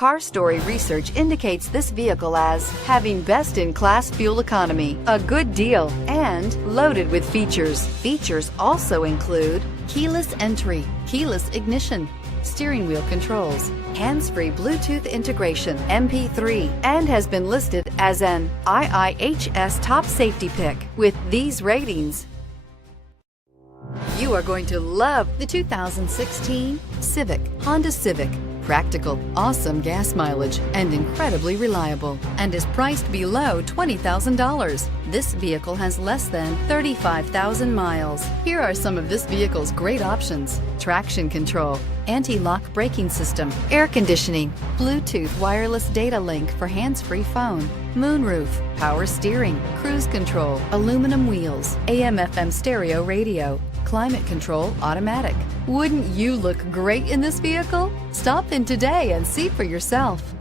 Car Story research indicates this vehicle as having best-in-class fuel economy, a good deal, and loaded with features. Features also include keyless entry, keyless ignition, steering wheel controls, hands-free Bluetooth integration, MP3, and has been listed as an IIHS top safety pick. With these ratings, you are going to love the 2016 Honda Civic. Practical, awesome gas mileage, and incredibly reliable, and is priced below $20,000. This vehicle has less than 35,000 miles. Here are some of this vehicle's great options: traction control, anti-lock braking system, air conditioning, Bluetooth wireless data link for hands-free phone, moonroof, power steering, cruise control, aluminum wheels, AM/FM stereo radio, climate control automatic. Wouldn't you look great in this vehicle? Stop in today and see for yourself.